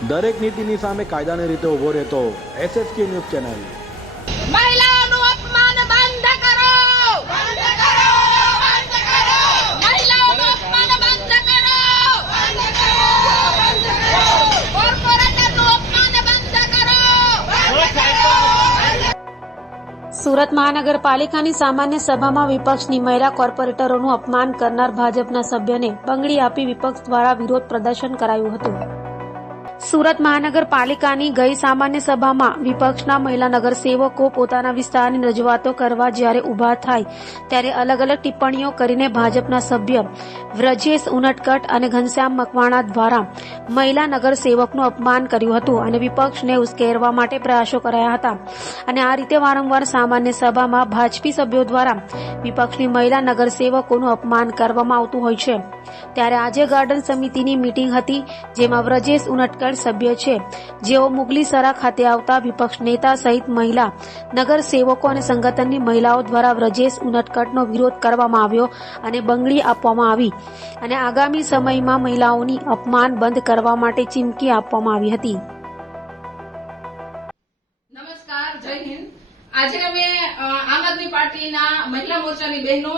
દરેક નીતિની સામે કાયદાની રીતે ઊભો રહેતો SSK ન્યૂઝ ચેનલ. મહિલાઓનું અપમાન બંધ કરો, બંધ કરો, બંધ કરો. મહિલાઓનું અપમાન બંધ કરો, બંધ કરો, બંધ કરો. કોર્પોરેટરનું અપમાન બંધ કરો, બંધ કરો. સુરત મહાનગરપાલિકાની સામાન્ય સભામાં વિપક્ષની મહિલા કોર્પોરેટરોનું અપમાન કરનાર ભાજપના સભ્યને બંગડી આપી વિપક્ષ દ્વારા વિરોધ પ્રદર્શન કરાયું હતું. સુરત મહાનગરપાલિકાની ગઈ સામાન્ય સભામાં વિપક્ષના મહિલા નગરસેવકો પોતાના વિસ્તારની રજૂઆતો કરવા જ્યારે ઉભા થાય ત્યારે અલગ અલગ ટિપ્પણીઓ કરીને ભાજપના સભ્ય વ્રજેશ ઉનટકટ અને ઘનશ્યામ મકવાણા દ્વારા મહિલા નગરસેવકનું અપમાન કર્યું હતું અને વિપક્ષને ઉશ્કેરવા માટે પ્રયાસો કરાયા હતા. અને આ રીતે વારંવાર સામાન્ય સભામાં ભાજપી સભ્યો દ્વારા વિપક્ષની મહિલા નગરસેવકોનું અપમાન કરવામાં આવતું હોય છે. ત્યારે આજે ગાર્ડન સમિતિની મીટિંગ હતી, જેમાં વ્રજેશ ઉનટકટ સભ્ય છે, જેઓ મુગલીસરા ખાતે આવતા વિપક્ષ નેતા સહિત મહિલા નગરસેવકો અને સંગઠનની મહિલાઓ દ્વારા વ્રજેશ ઉનટકટનો વિરોધ કરવામાં આવ્યો અને બંગડી આપવામાં આવી અને આગામી સમયમાં મહિલાઓની અપમાન બંધ કરવા માટે ચીમકી આપવામાં આવી હતી. નમસ્કાર, જય હિન્દ. આજે અમે આમ આદમી પાર્ટીના મહિલા મોરચાની બહેનો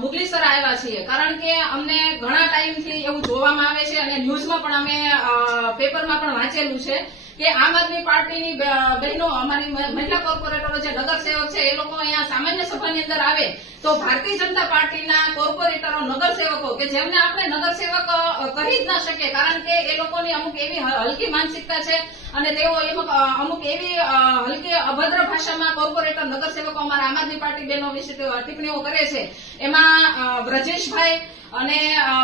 મુગલીસરા આવ્યા છીએ, કારણ કે અમને ઘણા ટાઈમથી એવું જોવામાં આવે છે અને ન્યૂઝમાં પણ અમે પેપરમાં પણ વાંચેલું છે કે આમ આદમી પાર્ટીની બહેનો, અમારી મહિલા કોર્પોરેટરો જે નગરસેવક છે, એ લોકો અહીંયા સામાન્ય સભાની અંદર આવે તો ભારતીય જનતા પાર્ટીના કોર્પોરેટરો, નગરસેવકો કે જેમને આપણે નગરસેવક કહી જ ના શકીએ, કારણ કે એ લોકોની અમુક એવી હલકી માનસિકતા છે અને તેઓ અમુક એવી હલકી અભદ્ર ભાષામાં કોર્પોરેટર, નગરસેવકો અમારા આમ આદમી પાર્ટી બહેનો વિશે ટિપ્પણીઓ કરે છે. એમાં વ્રજેશભાઈ અને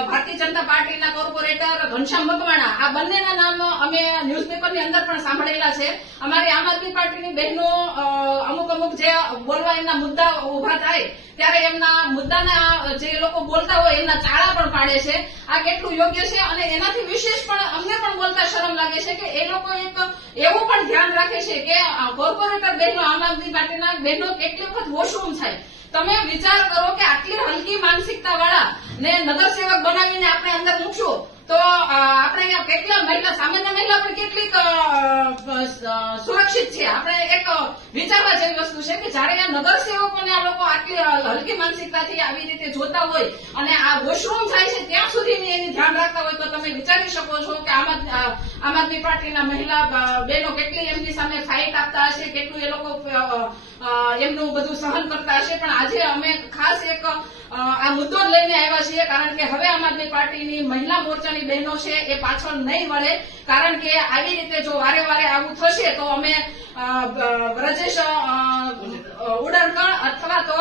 ભારતીય જનતા પાર્ટીના કોર્પોરેટર ઘનશ્યામ મકવાણા, આ બંનેના નામ અમે ન્યૂઝપેપરની અંદર પણ સાંભળેલા છે. અમારી આમ આદમી પાર્ટીની બહેનો અમુક જે બોલવા એમના મુદ્દા ઉભા થાય ત્યારે એમના મુદ્દાના જે લોકો બોલતા હોય એમના ચાળા પણ પાડે છે. આ કેટલું યોગ્ય છે અને એનાથી વિશેષ પણ અમને પણ બોલતા શરમ લાગે છે કે એ લોકો એક એવું પણ ધ્યાન રાખે છે કે કોર્પોરેટર બહેનો, આમ આદમી પાર્ટીના બહેનો કેટલી વખત વોશરૂમ થાય. તમે વિચાર કરો કે આટલી હલકી માનસિકતા વાળા ને નગરસેવક બનાવીને આપણે અંદર મૂકશું તો આપણે અહીંયા કેટલા મહિલા, સામાન્ય મહિલા પણ કેટલીક સુરક્ષિત છે. આપણે એક વિચારવા જેવી વસ્તુ છે કે જયારે આ નગરસેવકોને આ લોકો આટલી હલકી માનસિકતાથી આવી રીતે જોતા હોય અને આ વોશરૂમ થાય છે ત્યાં સુધી એની ધ્યાન રાખતા હોય તો તમે વિચારી શકો છો કે આમ આદમી પાર્ટીના મહિલા બહેનો કેટલી એમની સામે ફાઇટ આપતા હશે, કેટલું એ લોકો એમનું બધું સહન કરતા હશે. પણ આજે અમે ખાસ એક આ મુદ્દો જ લઈને આવ્યા છીએ, કારણ કે હવે આમ આદમી પાર્ટીની મહિલા મોરચાની બહેનો છે એ પાછળ નહીં વળે, કારણ કે આવી રીતે જો વારે વારે આવું થશે તો અમે વ્રજેશ ઉડણકર અથવા તો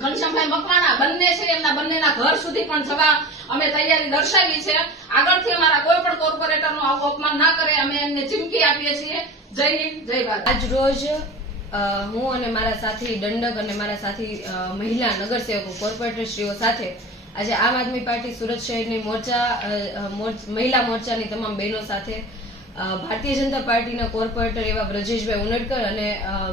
ઘનશ્યામભાઈ મકવાણા બંને છે, એમના બંનેના ઘર સુધી પણ જવા અમે તૈયારી દર્શાવી છે. આગળથી અમારા કોઈ પણ કોર્પોરેટરનું આવું અપમાન ના કરે અમે એમને ચીમકી આપીએ છીએ. જય હિન્દ, જય ભારત. આજ રોજ હું અને મારા સાથી દંડક અને મારા સાથી મહિલા નગરસેવકો, કોર્પોરેટરશ્રીઓ સાથે આજે આમ આદમી પાર્ટી સુરત શહેરની મહિલા મોરચાની તમામ બહેનો સાથે ભારતીય જનતા પાર્ટીના કોર્પોરેટર એવા વ્રજેશભાઈ ઉનટકર અને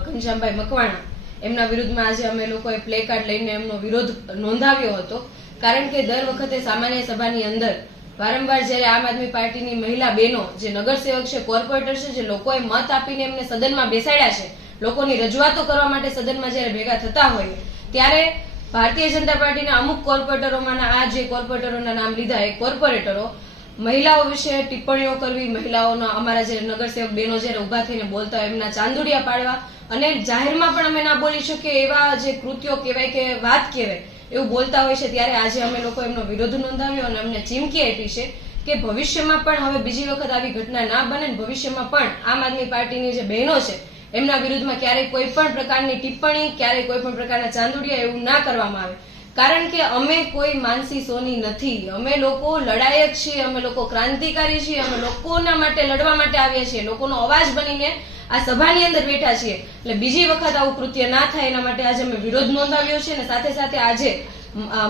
ઘનશ્યામભાઈ મકવાણા એમના વિરુદ્ધમાં આજે અમે લોકોએ પ્લે કાર્ડ લઈને એમનો વિરોધ નોંધાવ્યો હતો. કારણ કે દર વખતે સામાન્ય સભાની અંદર વારંવાર જયારે આમ આદમી પાર્ટીની મહિલા બહેનો, જે નગરસેવક છે, કોર્પોરેટર છે, જે લોકોએ મત આપીને એમને સદનમાં બેસાડ્યા છે, લોકોની રજૂઆતો કરવા માટે સદનમાં જયારે ભેગા થતા હોય ત્યારે ભારતીય જનતા પાર્ટીના અમુક કોર્પોરેટરોમાંના આ જે કોર્પોરેટરોના નામ લીધા, એ કોર્પોરેટરો મહિલાઓ વિશે ટિપ્પણીઓ કરવી, મહિલાઓનો અમારા જે નગરસેવક બહેનો જયારે ઉભા થઈને બોલતા હોય એમના ચાંદુડિયા પાડવા અને જાહેરમાં પણ અમે ના બોલી શકીએ એવા જે કૃત્યો કહેવાય કે વાત કહેવાય એવું બોલતા હોય છે. ત્યારે આજે અમે લોકો એમનો વિરોધ નોંધાવ્યો અને અમને ચીમકી આપી છે કે ભવિષ્યમાં પણ હવે બીજી વખત આવી ઘટના ના બને, ભવિષ્યમાં પણ આમ આદમી પાર્ટીની જે બહેનો છે એમના વિરુદ્ધમાં ક્યારેય કોઈ પણ પ્રકારની ટિપ્પણી, ક્યારેય કોઈ પણ પ્રકારના ચાંદુડિયા એવું ના કરવામાં આવે. કારણ કે અમે કોઈ માનસી સોની નથી, અમે લોકો લડાયક છીએ, અમે લોકો ક્રાંતિકારી છીએ, અમે લોકોના માટે લડવા માટે આવ્યા છીએ, લોકોનો અવાજ બનીને આ સભાની અંદર બેઠા છીએ. એટલે બીજી વખત આવું કૃત્ય ના થાય એના માટે આજે અમે વિરોધ નોંધાવ્યો છે અને સાથે સાથે આજે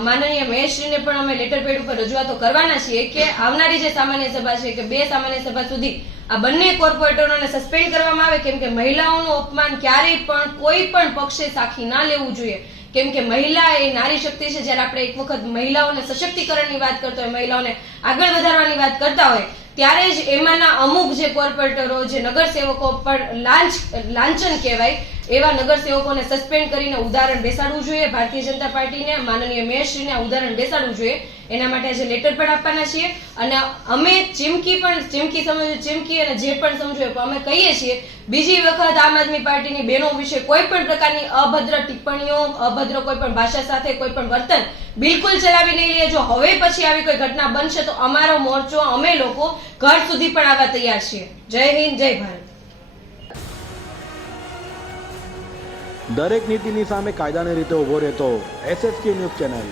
માનનીય મહેશશ્રીને પણ અમે લેટર પેડ ઉપર રજૂઆતો કરવાના છીએ કે આવનારી જે સામાન્ય સભા છે કે 2 સામાન્ય સભા સુધી આ બંને કોર્પોરેટરોને સસ્પેન્ડ કરવામાં આવે, કેમ કે મહિલાઓનું અપમાન ક્યારેય પણ કોઈ પણ પક્ષે સાખી ના લેવું જોઈએ. કેમ કે મહિલા એ નારી શક્તિ છે. જ્યારે આપણે એક વખત મહિલાઓને સશક્તિકરણની વાત કરતા હોય, મહિલાઓને આગળ વધારવાની વાત કરતા હોય, ત્યારે જ એમાંના અમુક જે કોર્પોરેટરો, જે નગરસેવકો પણ લાંછન કહેવાય એવા નગરસેવકોને સસ્પેન્ડ કરીને ઉદાહરણ બેસાડવું જોઈએ. ભારતીય જનતા પાર્ટીને, માનનીય મેયરશ્રીને ઉદાહરણ બેસાડવું જોઈએ. એના માટે આજે લેટર પણ આપવાના છીએ અને અમે ચીમકી સમજો, ચીમકી અને જે પણ સમજો પણ અમે કહીએ છીએ, બીજી વખત આમ આદમી પાર્ટીની બહેનો વિશે કોઈ પણ પ્રકારની અભદ્ર ટિપ્પણીઓ, અભદ્ર કોઈ પણ ભાષા સાથે કોઈ પણ વર્તન બિલકુલ ચલાવી નહીં લઈએ. જો હવે પછી આવી કોઈ ઘટના બનશે તો અમારો મોરચો, અમે લોકો ઘર સુધી પણ આવવા તૈયાર છીએ. જય હિન્દ, જય ભારત. દરેક નીતિની સામે કાયદાની રીતે ઉભો રહેતો SSK ન્યૂઝ ચેનલ